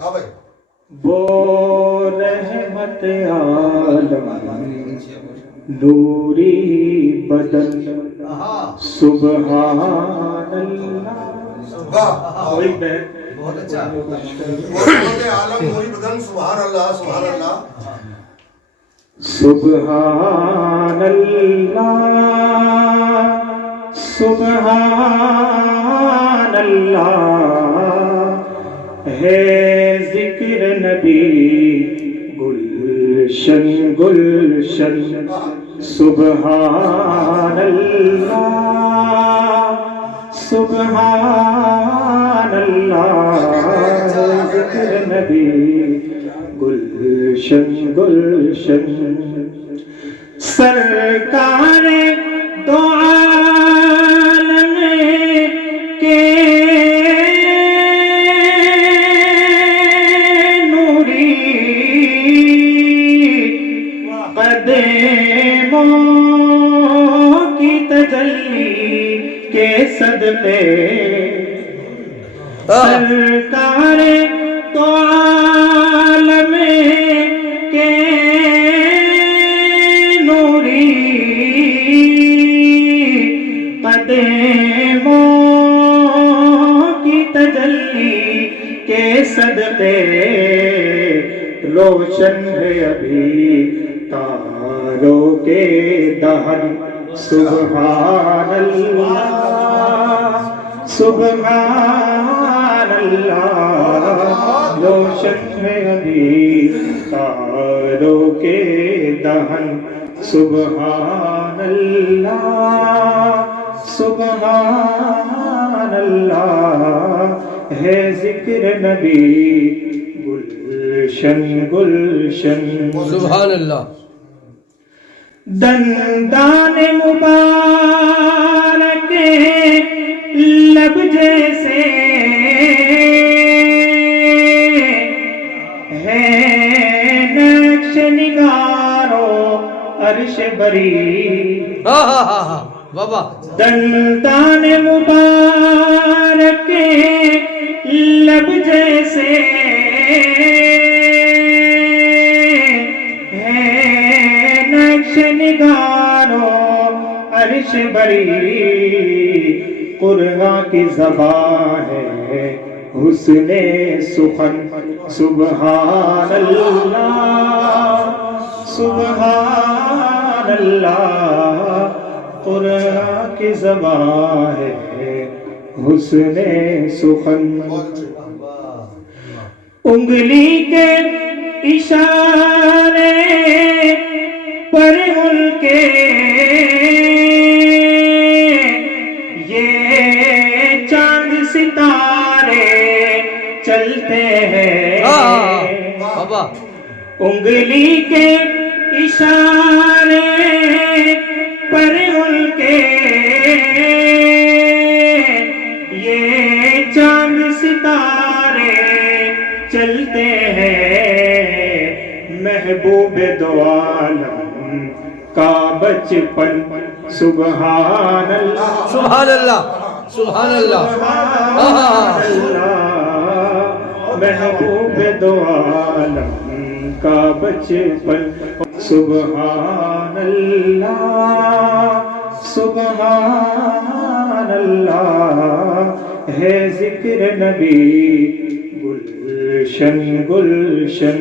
وہ رحمت عالم نوری بدن سبحان اللہ. کوئی بہت اچھا. رحمت عالم نوری بدن سبحان اللہ سبحان اللہ. سبحان اللہ سبحان اللہ ہے ذکر نبی گلشن گلشن. سبحان اللہ سبحان اللہ ذکر نبی گلشن گلشن. سرکار دو عالم کے نوری قدموں کی تجلی کے صدقے. سرکار تو عالم کے نوری قدموں کی تجلی کے صدقے روشن ہے ابھی تاروں کے دہن. سبحان اللہ سبحان اللہ روشن ہے ابھی تاروں کے دہن. سبحان اللہ سبحان اللہ ہے ذکر نبی گلشن گلشن. سبحان اللہ. دندان مبارک لب جیسے ہے نقش نگارو عرش بری. بابا دندان مبارک لب جیسے ہے نقش نگارو عرش بری. قرآن کی زبان ہے حسن سخن. سبحان اللہ سبحان اللہ قرآن کی زبان ہے حسن سخن. انگلی کے اشارے پر ان کے یہ چاند ستارے چلتے ہیں. بابا انگلی کے اشارے پر ان کے یہ چاند ستارے چلتے ہیں. محبوب دو عالم کا بچپن. سبحان اللہ سبحان اللہ سبحان اللہ. محبوب دو عالم کا بچپن. سبحان اللہ سبحان اللہ ہے ذکر نبی گلشن گلشن.